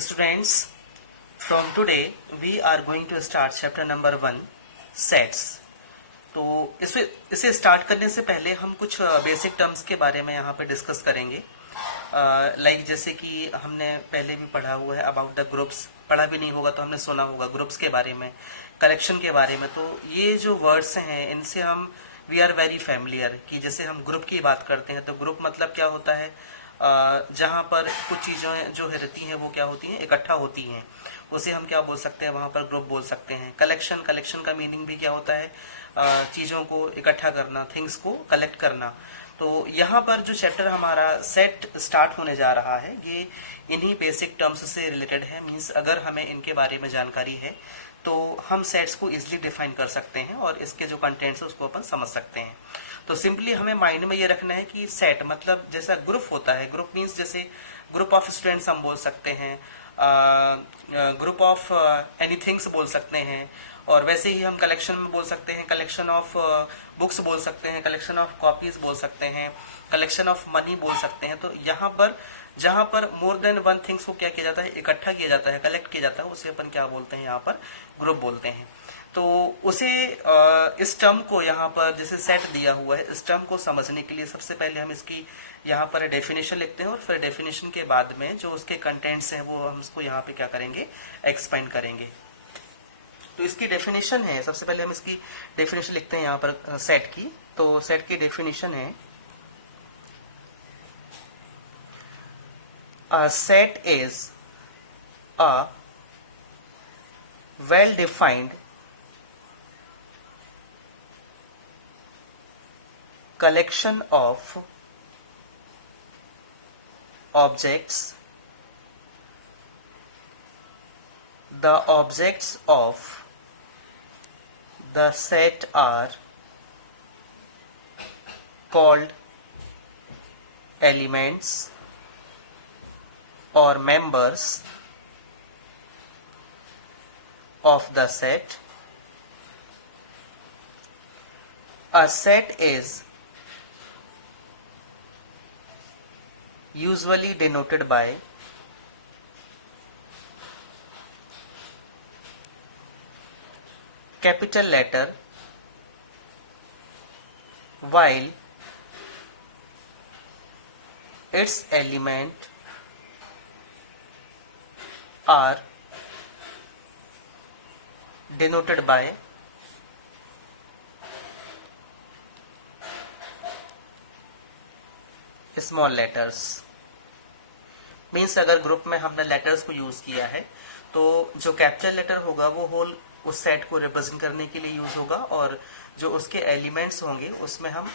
Students, from today we are going to start chapter number 1 sets. तो इसे start करने से पहले हम कुछ बेसिक टर्म्स के बारे में यहाँ पे डिस्कस करेंगे. लाइक जैसे कि हमने पहले भी पढ़ा हुआ है अबाउट द ग्रुप्स. पढ़ा भी नहीं होगा तो हमने सुना होगा ग्रुप्स के बारे में, कलेक्शन के बारे में. तो ये जो वर्ड्स हैं इनसे हम वी आर वेरी फैमिलियर कि जैसे हम ग्रुप की बात करते हैं तो ग्रुप मतलब क्या होता है, जहाँ पर कुछ चीज़ें जो रहती हैं वो क्या होती हैं, इकट्ठा होती हैं, उसे हम क्या बोल सकते हैं, वहाँ पर ग्रुप बोल सकते हैं. कलेक्शन का मीनिंग भी क्या होता है, चीज़ों को इकट्ठा करना, थिंग्स को कलेक्ट करना. तो यहाँ पर जो चैप्टर हमारा सेट स्टार्ट होने जा रहा है ये इन्हीं बेसिक टर्म्स से रिलेटेड है. मीन्स अगर हमें इनके बारे में जानकारी है तो हम सेट्स को इजिली डिफाइन कर सकते हैं और इसके जो कंटेंट्स है उसको अपन समझ सकते हैं. तो सिंपली हमें माइंड में ये रखना है कि सेट मतलब जैसा ग्रुप होता है, ग्रुप मीन्स जैसे ग्रुप ऑफ स्टूडेंट्स हम बोल सकते हैं, ग्रुप ऑफ एनीथिंग्स बोल सकते हैं, और वैसे ही हम कलेक्शन में बोल सकते हैं, कलेक्शन ऑफ बुक्स बोल सकते हैं, कलेक्शन ऑफ कॉपीज बोल सकते हैं, कलेक्शन ऑफ मनी बोल सकते हैं. तो यहाँ पर जहाँ पर मोर देन वन थिंग्स को क्या किया जाता है, इकट्ठा किया जाता है, कलेक्ट किया जाता है, उसे अपन क्या बोलते हैं, यहाँ पर ग्रुप बोलते हैं. तो उसे इस टर्म को यहाँ पर जैसे सेट दिया हुआ है, इस टर्म को समझने के लिए सबसे पहले हम इसकी यहाँ पर डेफिनेशन लिखते हैं और फिर डेफिनेशन के बाद में जो उसके कंटेंट्स हैं वो हम उसको यहाँ पे क्या करेंगे, एक्सपेंड करेंगे. तो इसकी डेफिनेशन है, सबसे पहले हम इसकी डेफिनेशन लिखते हैं यहाँ पर सेट की. तो सेट की डेफिनेशन है, a set is a well defined collection of objects. The objects of the set are called elements or members of the set. A set is usually denoted by capital letter, while its element are denoted by small letters. Means अगर group में हमने letters को use किया है तो जो capital letter होगा वो होल उस सेट को रिप्रेजेंट करने के लिए यूज होगा, और जो उसके एलिमेंट्स होंगे उसमें हम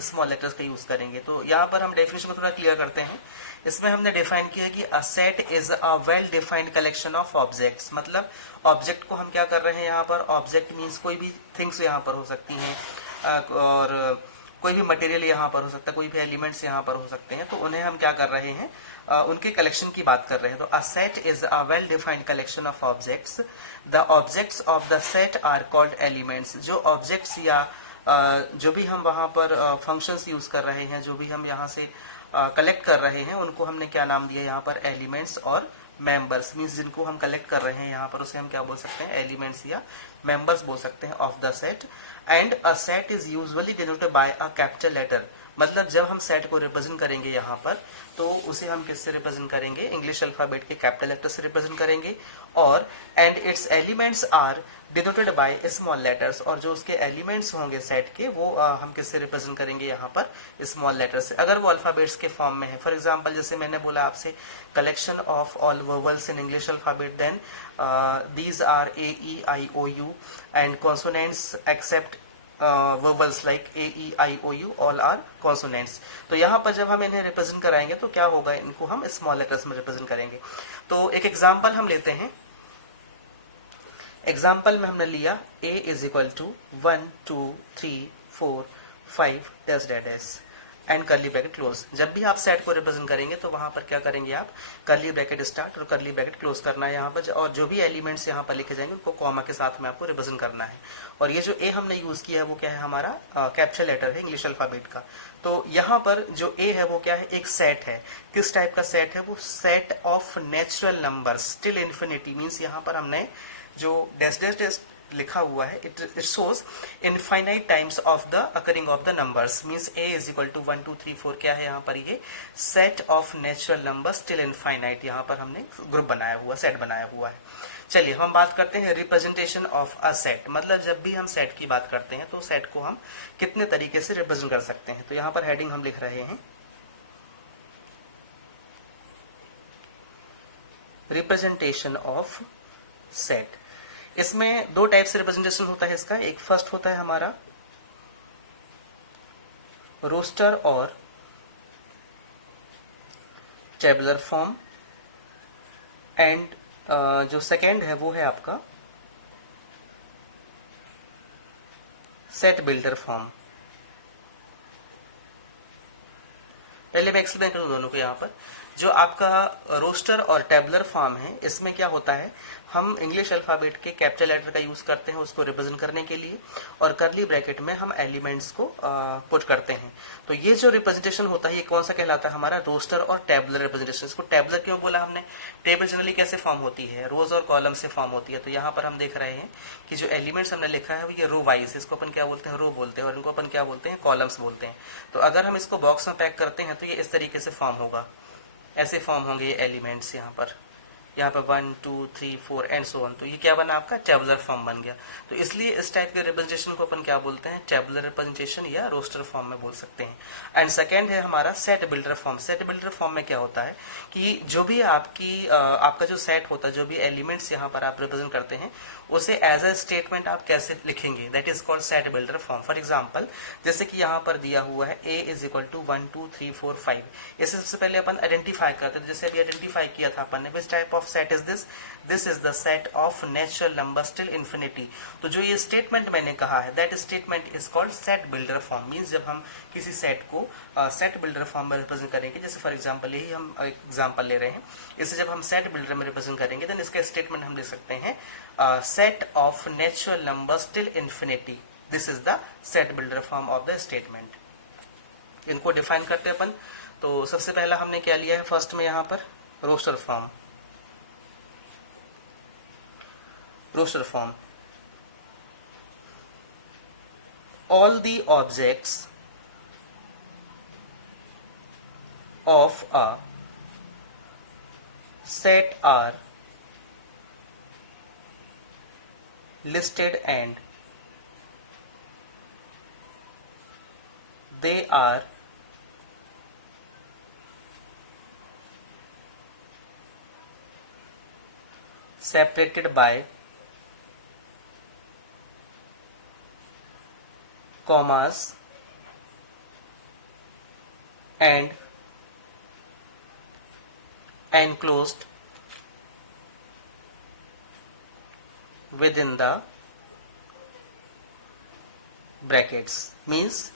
स्मॉल लेटर्स का यूज करेंगे. तो यहाँ पर हम डेफिनेशन को थोड़ा क्लियर करते हैं. इसमें हमने डिफाइन किया कि अ set is a well defined collection of objects. मतलब ऑब्जेक्ट को हम क्या कर रहे हैं यहाँ पर, ऑब्जेक्ट मीन्स कोई भी थिंग्स यहाँ पर हो सकती हैं, और कोई भी मटेरियल यहाँ पर हो सकता है, कोई भी एलिमेंट्स यहाँ पर हो सकते हैं. तो उन्हें हम क्या कर रहे हैं, उनके कलेक्शन की बात कर रहे हैं. तो a set is a well defined collection of objects. The objects of the set are called elements. जो ऑब्जेक्ट्स या जो भी हम वहाँ पर फंक्शंस यूज कर रहे हैं, जो भी हम यहाँ से कलेक्ट कर रहे हैं, उनको हमने क्या नाम दिया यहाँ पर, एलिमेंट्स और मेंबर्स. मीन्स जिनको हम कलेक्ट कर रहे हैं यहाँ पर उसे हम क्या बोल सकते हैं, एलिमेंट्स या मेंबर्स बोल सकते हैं of the set. And a set is usually denoted by a capital letter. मतलब जब हम सेट को रिप्रेजेंट करेंगे यहाँ पर तो उसे हम किससे रिप्रेजेंट करेंगे, इंग्लिश अल्फाबेट के कैपिटल लेटर से रिप्रेजेंट करेंगे. और and its elements are denoted by small letters. और जो उसके एलिमेंट्स होंगे सेट के वो हम किससे रिप्रेजेंट करेंगे यहाँ पर, स्मॉल लेटर से, अगर वो अल्फाबेट्स के फॉर्म में है. फॉर एग्जांपल जैसे मैंने बोला आपसे collection of all vowels in English alphabet, then these are A E I O U, and consonants except vowels like A E I O U, all are consonants. तो यहाँ पर जब हम इन्हें रिप्रेजेंट कराएंगे तो क्या होगा, इनको हम स्मॉल लेटर्स में रिप्रेजेंट करेंगे. तो एक एग्जांपल हम लेते हैं. एग्जाम्पल में हमने लिया a is equal to 1 2 3 4 5 dash dash. And curly bracket close. जब भी आप सेट को रिप्रेजेंट करेंगे तो वहां पर क्या करेंगे आप, करली ब्रैकेट स्टार्ट और करली ब्रैकेट क्लोज करना है यहाँ पर, और जो भी एलिमेंट्स यहाँ पर लिखे जाएंगे उनको कॉमा के साथ में आपको रिप्रेजेंट करना है। और ये जो ए हमने यूज किया है वो क्या है, हमारा कैपिटल लेटर है इंग्लिश अल्फाबेट का। तो यहाँ पर जो ए है वो क्या है, एक सेट है। किस टाइप का सेट है वो, set of natural numbers till infinity. Means यहाँ पर हमने जो डैश डैश डैश लिखा हुआ है, it shows infinite times of the occurring of the numbers. Means a is equal to 1 2 3 4 क्या है यहाँ पर, ये set of natural numbers till infinite, यहाँ पर हमने ग्रुप बनाया हुआ, सेट बनाया हुआ है। चलिए हम बात करते हैं रिप्रेजेंटेशन ऑफ अ सेट। मतलब जब भी हम सेट की बात करते हैं तो सेट को हम कितने तरीके से रिप्रेजेंट कर सकते हैं। तो यहाँ पर हेडिंग हम लिख रहे हैं, रिप्रेजेंटेशन ऑफ सेट। इसमें दो टाइप से रिप्रेजेंटेशन होता है इसका। एक फर्स्ट होता है हमारा रोस्टर और टेबुलर फॉर्म, एंड जो सेकेंड है वो है आपका सेट बिल्डर फॉर्म। पहले मैं एक्सप्लेन करूं दोनों को। यहाँ पर जो आपका रोस्टर और टेबुलर फॉर्म है, इसमें क्या होता है, हम इंग्लिश अल्फाबेट के कैपिटल लेटर का यूज करते हैं उसको रिप्रेजेंट करने के लिए, और करली ब्रैकेट में हम एलिमेंट्स को पुट करते हैं। तो ये जो रिप्रेजेंटेशन होता है ये कौन सा कहलाता है, हमारा रोस्टर और टेबुलर रिप्रेजेंटेशन। इसको टेबुलर क्यों बोला हमने, टेबल जनरली कैसे फॉर्म होती है, रोज और कॉलम से फॉर्म होती है। तो यहाँ पर हम देख रहे हैं कि जो एलिमेंट्स हमने लिखा है वो ये रो वाइज, इसको अपन क्या बोलते हैं, रो बोलते हैं, और इनको अपन क्या बोलते हैं, कॉलम्स बोलते हैं। तो अगर हम इसको बॉक्स में पैक करते हैं तो ये इस तरीके से फॉर्म होगा, ऐसे फॉर्म होंगे ये एलिमेंट्स यहाँ पर 1 2 3 4 एंड सो ऑन। तो ये क्या बना, आपका टेबुलर फॉर्म बन गया। तो इसलिए इस टाइप के रिप्रेजेंटेशन को अपन क्या बोलते हैं, टेबुलर रिप्रेजेंटेशन या रोस्टर फॉर्म में बोल सकते हैं। एंड सेकेंड है हमारा set builder form. Set builder form में क्या होता है कि जो भी आपका जो सेट होता है, जो भी एलिमेंट्स यहाँ पर आप रिप्रेजेंट करते हैं, उसे एज ए स्टेटमेंट आप कैसे लिखेंगे, that is called set builder form. For example जैसे कि यहाँ पर दिया हुआ है a इज इक्वल टू 1 2 3 4 5। इसे सबसे पहले अपन आइडेंटिफाई करते हैं। जैसे अभी आइडेंटिफाई किया था अपन ने, which type of set is this, this is the set of natural numbers till infinity. तो जो ये स्टेटमेंट मैंने कहा है, that statement is called set builder form. Means जब हम किसी सेट को सेट बिल्डर फॉर्म में रिप्रेजेंट करेंगे, जैसे फॉर एग्जाम्पल यही हम एग्जाम्पल ले रहे हैं, इसे जब हम सेट बिल्डर में रिप्रेजेंट करेंगे देन इसका स्टेटमेंट हम लिख सकते हैं set of natural numbers till infinity. This is the set builder form of the statement. इनको डिफाइन करते हैं अपन। तो सबसे पहला हमने क्या लिया है फर्स्ट में यहाँ पर, roster form. Roster form, all the objects of a set are listed and they are separated by commas and enclosed within the brackets. Means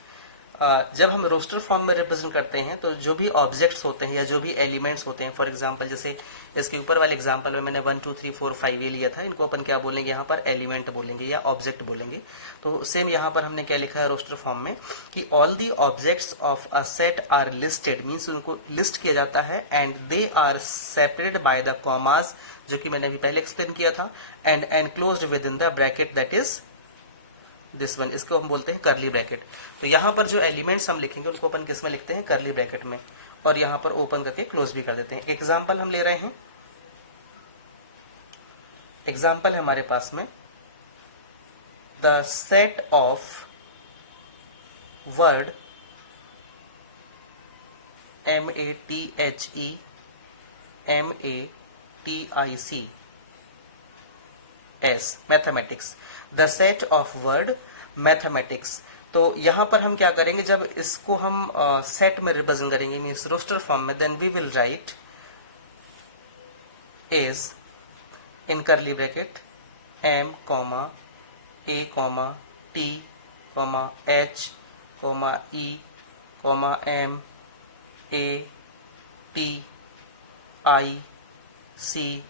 जब हम रोस्टर फॉर्म में रिप्रेजेंट करते हैं तो जो भी ऑब्जेक्ट्स होते हैं या जो भी एलिमेंट्स होते हैं, फॉर एग्जांपल जैसे इसके ऊपर वाले एग्जांपल में मैंने 1 2 3 4 5 ये लिया था, इनको अपन क्या बोलेंगे यहाँ पर, एलिमेंट बोलेंगे या ऑब्जेक्ट बोलेंगे। तो सेम यहाँ पर हमने क्या लिखा है रोस्टर फॉर्म में कि all the objects of a set are listed, means उनको लिस्ट किया जाता है, and they are separated by the commas, जो कि मैंने अभी पहले एक्सप्लेन किया था, and enclosed within the bracket, that is this one, इसको हम बोलते हैं करली ब्रैकेट। तो यहाँ पर जो एलिमेंट्स हम लिखेंगे उनको अपन किस में लिखते हैं, करली ब्रैकेट में, और यहाँ पर ओपन करके क्लोज भी कर देते हैं। एग्जाम्पल हम ले रहे हैं, एग्जाम्पल है हमारे पास में, the set of word MATHEMATICS, mathematics, the set of word mathematics. तो यहां पर हम क्या करेंगे, जब इसको हम सेट में रिप्रेजेंट करेंगे मीन्स रोस्टर फॉर्म में, then we will write is in curly bracket M, A, T, H, E, comma M A T I C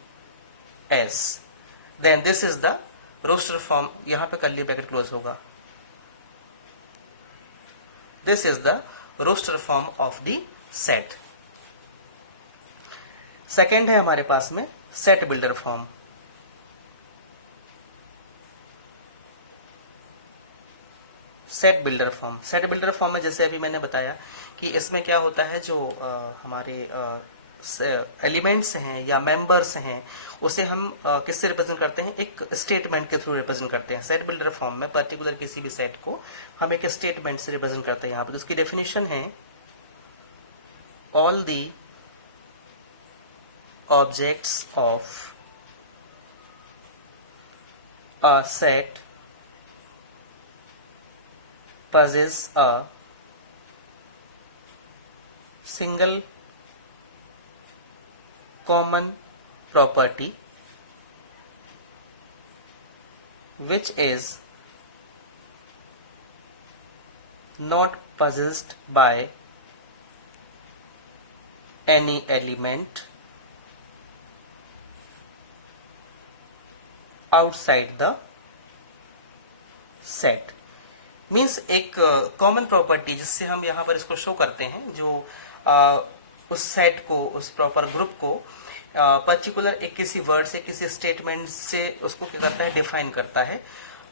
S, then this is the roster form. यहाँ पे curly bracket close होगा. This is the roster form of the set. Second है हमारे पास में set builder form. Set builder form, set builder form में जैसे अभी मैंने बताया कि इसमें क्या होता है, जो हमारे एलिमेंट्स हैं या मेंबर्स हैं उसे हम किससे रिप्रेजेंट करते हैं, एक स्टेटमेंट के थ्रू रिप्रेजेंट करते हैं. सेट बिल्डर फॉर्म में पर्टिकुलर किसी भी सेट को हम एक स्टेटमेंट से रिप्रेजेंट करते हैं. यहाँ पर उसकी डेफिनेशन है, all the objects of a set possess a single common property which is not possessed by any element outside the set. Means एक कॉमन प्रॉपर्टी जिससे हम यहाँ पर इसको शो करते हैं, जो उस सेट को, उस प्रॉपर ग्रुप को पर्टिकुलर एक किसी वर्ड से, किसी स्टेटमेंट से उसको क्या करता है, डिफाइन करता है.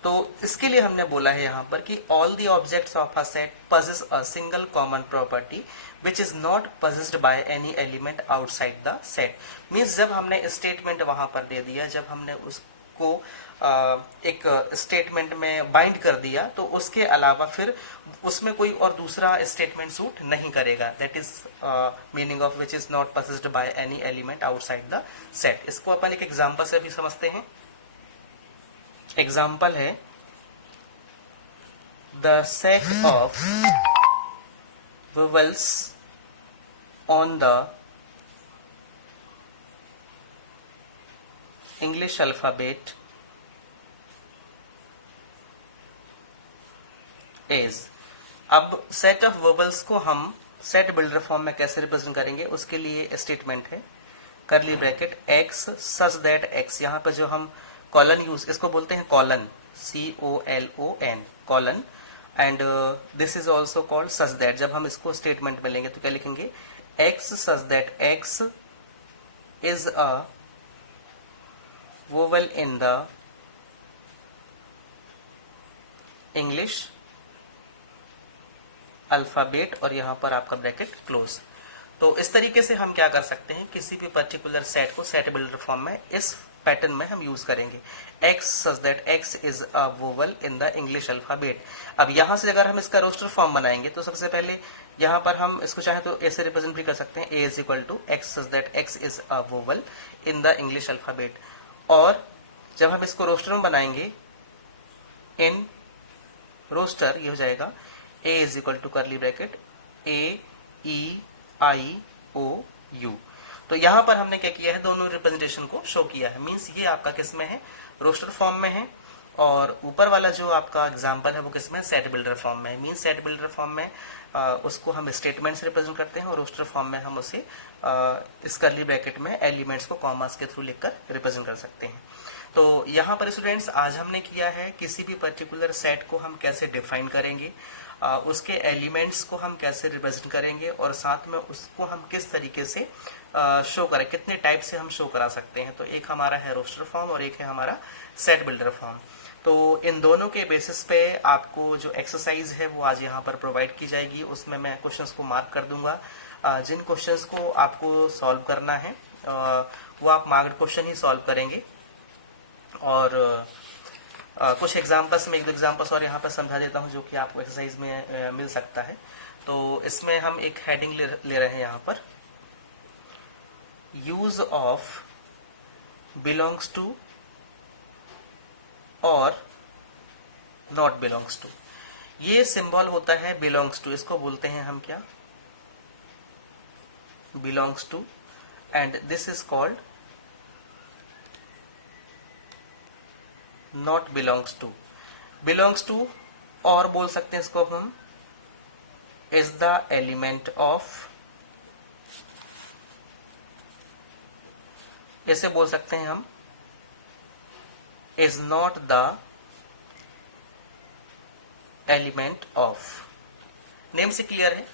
तो इसके लिए हमने बोला है यहाँ पर कि all the objects of a set possess a single common property which is not possessed by any element outside the set. Means जब हमने स्टेटमेंट वहां पर दे दिया, जब हमने उसको एक स्टेटमेंट में बाइंड कर दिया, तो उसके अलावा फिर उसमें कोई और दूसरा स्टेटमेंट सूट नहीं करेगा. That is meaning of which is not possessed by any element outside the set. इसको अपन एक एग्जांपल से भी समझते हैं. एग्जांपल है, the set of vowels on the English alphabet is. अब सेट ऑफ वर्बल्स को हम सेट बिल्डर फॉर्म में कैसे रिप्रेजेंट करेंगे, उसके लिए स्टेटमेंट है करली bracket x such that x. यहाँ पे जो हम कॉलन यूज, इसको बोलते हैं colon, COLON, colon. And this is also called such that. जब हम इसको स्टेटमेंट में लेंगे तो क्या लिखेंगे, x such that x is a vowel in the English alphabet, और यहां पर आपका ब्रैकेट क्लोज. तो इस तरीके से हम क्या कर सकते हैं, किसी भी पर्टिकुलर सेट को सेट बिल्डर फॉर्म में इस पैटर्न में हम यूज करेंगे. x such that x is a vowel in the English alphabet. अब यहां से अगर हम इसका रोस्टर फॉर्म बनाएंगे तो सबसे पहले यहां पर हम इसको चाहे तो ऐसे रिप्रेजेंट भी कर सकते हैं, a is equal to x such that x is a vowel in the English alphabet. और जब हम इसको रोस्टर में बनाएंगे, इन रोस्टर ये हो जाएगा a is equal to curly bracket AEIOU. तो यहां पर हमने क्या किया है, दोनों रिप्रेजेंटेशन को शो किया है. मींस ये आपका किस में है, रोस्टर फॉर्म में है, और ऊपर वाला जो आपका एग्जांपल है वो किस में, सेट बिल्डर फॉर्म में है. मींस सेट बिल्डर फॉर्म में उसको हम स्टेटमेंट से रिप्रेजेंट करते हैं, और रोस्टर फॉर्म में हम उसे इस करली ब्रैकेट में एलिमेंट्स को कॉमास के थ्रू लिखकर रिप्रेजेंट कर सकते हैं. तो यहाँ पर स्टूडेंट्स आज हमने किया है किसी भी पर्टिकुलर सेट को हम कैसे डिफाइन करेंगे, उसके एलिमेंट्स को हम कैसे रिप्रेजेंट करेंगे, और साथ में उसको हम किस तरीके से शो करें, कितने टाइप से हम शो करा सकते हैं. तो एक हमारा है रोस्टर फॉर्म और एक है हमारा सेट बिल्डर फॉर्म. तो इन दोनों के बेसिस पे आपको जो एक्सरसाइज है वो आज यहाँ पर प्रोवाइड की जाएगी. उसमें मैं क्वेश्चंस को मार्क कर दूंगा. जिन क्वेश्चंस को आपको सॉल्व करना है वो आप मार्क्ड क्वेश्चन ही सॉल्व करेंगे. और कुछ एग्जाम्पल्स में एक दो एग्जाम्पल्स और यहाँ पर समझा देता हूँ जो कि आपको एक्सरसाइज में मिल सकता है. तो इसमें हम एक हेडिंग ले रहे हैं यहाँ पर, यूज ऑफ बिलोंग्स टू और नॉट बिलोंग्स टू. ये सिंबल होता है बिलोंग्स टू, इसको बोलते हैं हम क्या, belongs to. And this is called not belongs to. Belongs to और बोल सकते हैं इसको हम इज द एलिमेंट ऑफ, ऐसे बोल सकते हैं हम, is not the element of. Name से क्लियर है।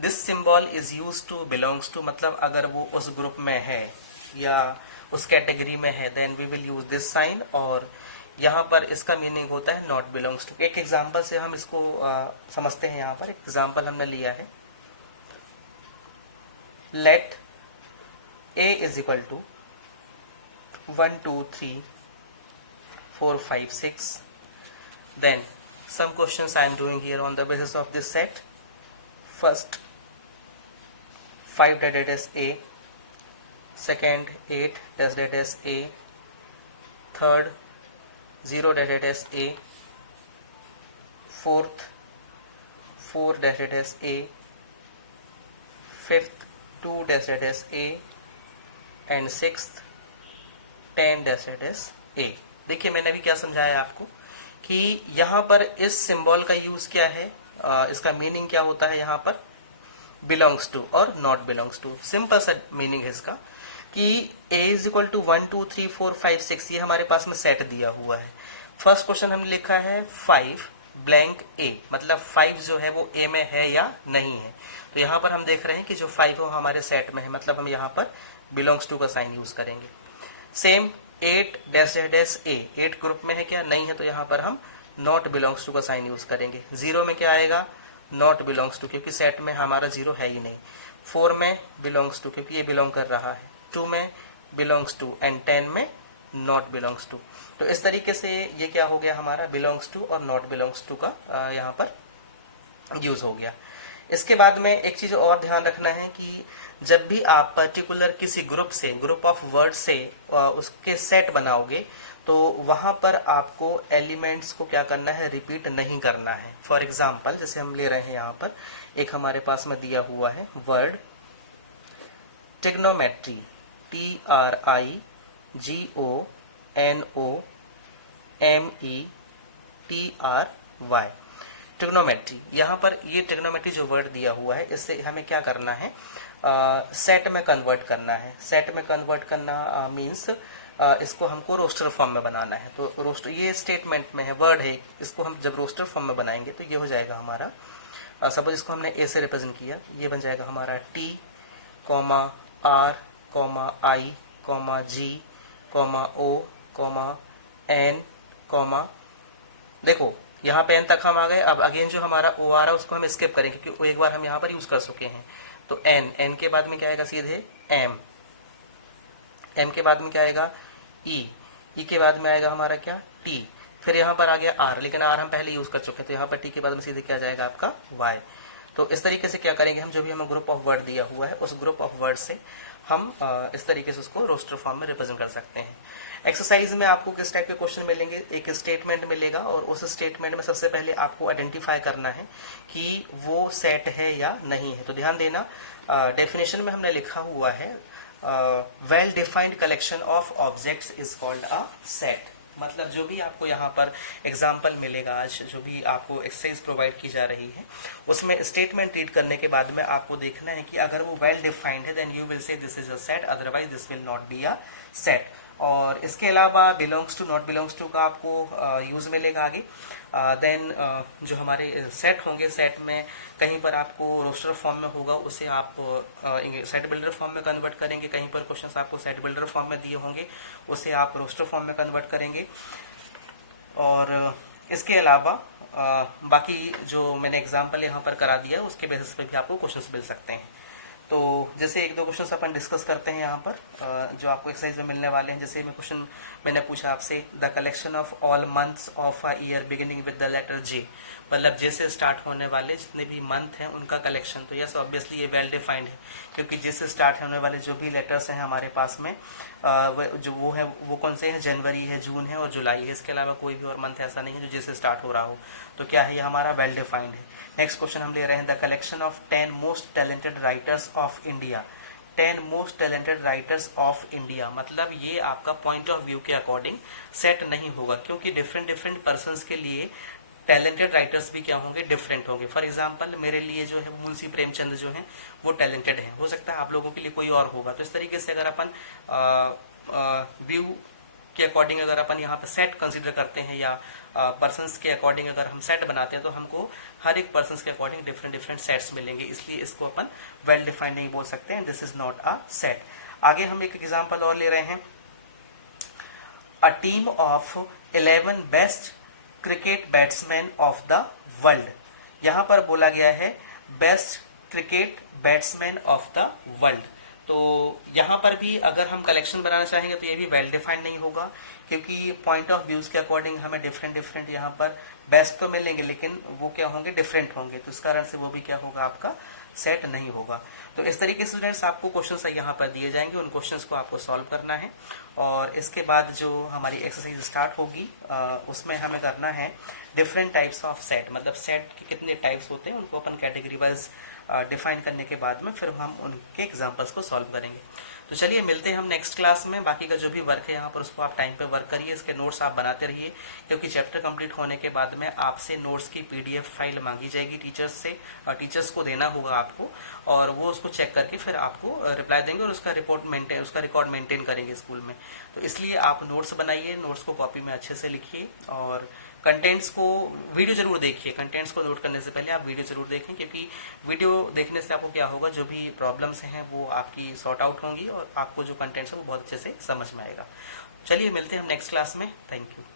This symbol is use to belongs to, मतलब अगर वो उस ग्रुप में है या उस कैटेगरी में है then we will use this sign, और यहाँ पर इसका मीनिंग होता है नॉट बिलोंग्स टू। एक एग्जांपल से हम इसको समझते हैं। यहाँ पर एक एग्जांपल हमने लिया है, let a is equal to 1 2 3 4 5 6, then some questions I am doing here on the basis of this set. First 5 that is a, second 8 that is a, third 0 that is a, fourth 4 that is a, fifth 2 that is a, and sixth 10 that is a। देखिए मैंने अभी क्या समझाया आपको कि यहाँ पर इस सिंबल का यूज क्या है, इसका मीनिंग क्या होता है यहाँ पर, बिलोंग्स टू और नॉट बिलोंग्स टू। सिंपल सा मीनिंग है इसका कि a इज इक्वल टू 1 2 3 4 5 6, ये हमारे पास में सेट दिया हुआ है। फर्स्ट क्वेश्चन हमने लिखा है 5 ब्लैंक a, मतलब 5 जो है वो a में है या नहीं है। तो यहाँ पर हम देख रहे हैं कि जो 5 है वो हमारे सेट में है, मतलब हम यहाँ पर बिलोंग्स टू का साइन यूज करेंगे। Same 8 dash dash a, 8 group में है क्या, नहीं है, तो यहाँ पर हम नॉट बिलोंग्स टू का साइन यूज करेंगे। 0 में क्या आएगा, नॉट बिलोंग्स टू, क्योंकि सेट में हमारा 0 है ही नहीं। 4 में बिलोंग्स टू, क्योंकि ये बिलोंग कर रहा है। 2 में बिलोंग्स टू, एंड 10 में नॉट बिलोंग्स टू। तो इस तरीके से ये क्या हो गया हमारा, बिलोंग्स टू और नॉट बिलोंग्स टू का यहाँ पर यूज हो गया। इसके बाद में एक चीज और ध्यान रखना है कि जब भी आप पर्टिकुलर किसी ग्रुप से, ग्रुप ऑफ वर्ड से उसके सेट बनाओगे तो वहां पर आपको एलिमेंट्स को क्या करना है, रिपीट नहीं करना है। फॉर एग्जाम्पल जैसे हम ले रहे हैं यहाँ पर एक हमारे पास में दिया हुआ है वर्ड ट्रिग्नोमेट्री, TRIGONOMETRY, ट्रिग्नोमेट्री। यहाँ पर ये ट्रिग्नोमेट्री जो वर्ड दिया हुआ है इससे हमें क्या करना है, सेट में कन्वर्ट करना है। सेट में कन्वर्ट करना मीन्स इसको हमको रोस्टर फॉर्म में बनाना है। तो रोस्टर ये स्टेटमेंट में है, वर्ड है, इसको हम जब रोस्टर फॉर्म में बनाएंगे तो ये हो जाएगा हमारा, सपोज इसको हमने ए से रिप्रेजेंट किया, ये बन जाएगा हमारा T, R, I, G, O, N, देखो यहाँ पे एन तक हम आ गए। अब अगेन जो हमारा ओ आ रहा है उसको हम स्किप करेंगे क्योंकि वो एक बार हम यहाँ पर यूज कर चुके हैं। तो एन के बाद में क्या आएगा, सीधे एम के बाद में क्या आएगा, ई के बाद में आएगा हमारा क्या, टी, फिर यहाँ पर आ गया आर, लेकिन आर हम पहले यूज कर चुके हैं तो यहाँ पर टी के बाद में सीधे क्या जाएगा आपका वाई। तो इस तरीके से क्या करेंगे हम, जो भी हमें ग्रुप ऑफ वर्ड दिया हुआ है उस ग्रुप ऑफ वर्ड से हम इस तरीके से उसको रोस्टर फॉर्म में रिप्रेजेंट कर सकते हैं। एक्सरसाइज में आपको किस टाइप के क्वेश्चन मिलेंगे, एक स्टेटमेंट मिलेगा और उस स्टेटमेंट में सबसे पहले आपको आइडेंटिफाई करना है कि वो सेट है या नहीं है। तो ध्यान देना, डेफिनेशन में हमने लिखा हुआ है well defined collection of objects is called a set. मतलब जो भी आपको यहाँ पर एग्जाम्पल मिलेगा, आज जो भी आपको एक्सरसाइज प्रोवाइड की जा रही है उसमें स्टेटमेंट रीड करने के बाद में आपको देखना है कि अगर वो वेल डिफाइंड है then you will say this is a set, otherwise this will not be a set. और इसके अलावा belongs to, not belongs to का आपको यूज मिलेगा आगे। देन जो हमारे सेट होंगे, सेट में कहीं पर आपको रोस्टर फॉर्म में होगा उसे आप सेट बिल्डर फॉर्म में कन्वर्ट करेंगे, कहीं पर क्वेश्चंस आपको सेट बिल्डर फॉर्म में दिए होंगे उसे आप रोस्टर फॉर्म में कन्वर्ट करेंगे। और इसके अलावा बाकी जो मैंने एग्जाम्पल यहाँ पर करा दिया उसके बेसिस पे भी आपको क्वेश्चंस मिल सकते हैं। तो जैसे एक दो क्वेश्चंस अपन डिस्कस करते हैं यहाँ पर जो आपको एक्सरसाइज में मिलने वाले हैं। जैसे मैं क्वेश्चन मैंने पूछा आपसे, the collection of all months of a year beginning with the letter J, मतलब जैसे स्टार्ट होने वाले जितने भी मंथ हैं उनका कलेक्शन। तो यस ऑब्वियसली ये वेल डिफाइंड है क्योंकि जिससे स्टार्ट होने वाले जो भी लेटर्स हैं हमारे पास में वो है वो कौन से हैं, जनवरी है, जून है और जुलाई है। इसके अलावा कोई भी और मंथ ऐसा नहीं है जो जिससे स्टार्ट हो रहा हो। तो क्या है, ये हमारा वेल डिफाइंड है। नेक्स्ट क्वेश्चन हम ले रहे हैं, the collection of 10 most talented writers of India. 10 most talented writers of India, मतलब ये आपका पॉइंट ऑफ व्यू के अकॉर्डिंग सेट नहीं होगा क्योंकि डिफरेंट पर्संस के लिए टैलेंटेड राइटर्स भी क्या होंगे, डिफरेंट होंगे। फॉर एग्जाम्पल मेरे लिए जो है वो मुंशी प्रेमचंद जो है वो टैलेंटेड है, हो सकता है आप लोगों के लिए कोई और होगा। तो इस तरीके से अगर अपन व्यू के अकॉर्डिंग अगर अपन यहाँ पे सेट कंसीडर करते हैं या पर्सन्स के अकॉर्डिंग अगर हम सेट बनाते हैं तो हमको हर एक पर्सन्स के अकॉर्डिंग डिफरेंट डिफरेंट सेट्स मिलेंगे, इसलिए इसको अपन वेल डिफाइंड नहीं बोल सकते हैं, this is not a set. आगे हम एक एग्जांपल और ले रहे हैं, a team of 11 best cricket batsman of the world. यहां पर बोला गया है best cricket batsman of the world. तो यहां पर भी अगर हम कलेक्शन बनाना चाहेंगे तो ये भी वेल डिफाइंड नहीं होगा, क्योंकि पॉइंट ऑफ व्यूज के अकॉर्डिंग हमें डिफरेंट डिफरेंट यहाँ पर बेस्ट तो मिलेंगे लेकिन वो क्या होंगे, डिफरेंट होंगे, तो इस कारण से वो भी क्या होगा, आपका सेट नहीं होगा। तो इस तरीके से स्टूडेंट्स आपको क्वेश्चंस यहाँ पर दिए जाएंगे, उन क्वेश्चंस को आपको सॉल्व करना है और इसके बाद जो हमारी एक्सरसाइज स्टार्ट होगी उसमें हमें करना है डिफरेंट टाइप्स ऑफ सेट, मतलब सेट के कितने टाइप्स होते हैं उनको अपन कैटेगरी वाइज डिफाइन करने के बाद में फिर हम उनके एग्जांपल्स को सॉल्व करेंगे। तो चलिए मिलते हैं हम नेक्स्ट क्लास में। बाकी का जो भी वर्क है यहाँ पर उसको आप टाइम पे वर्क करिए, इसके नोट्स आप बनाते रहिए, क्योंकि चैप्टर कंप्लीट होने के बाद में आपसे नोट्स की PDF फाइल मांगी जाएगी टीचर्स से, और टीचर्स को देना होगा आपको, और वो उसको चेक करके फिर आपको रिप्लाई देंगे और उसका रिकॉर्ड मेंटेन करेंगे स्कूल में। तो इसलिए आप नोट्स बनाइए, नोट्स को कॉपी में अच्छे से लिखिए और कंटेंट्स को, वीडियो जरूर देखिए, कंटेंट्स को नोट करने से पहले आप वीडियो जरूर देखें, क्योंकि वीडियो देखने से आपको क्या होगा, जो भी प्रॉब्लम्स हैं वो आपकी सॉर्ट आउट होंगी और आपको जो कंटेंट्स है वो बहुत अच्छे से समझ में आएगा। चलिए मिलते हैं हम नेक्स्ट क्लास में, थैंक यू।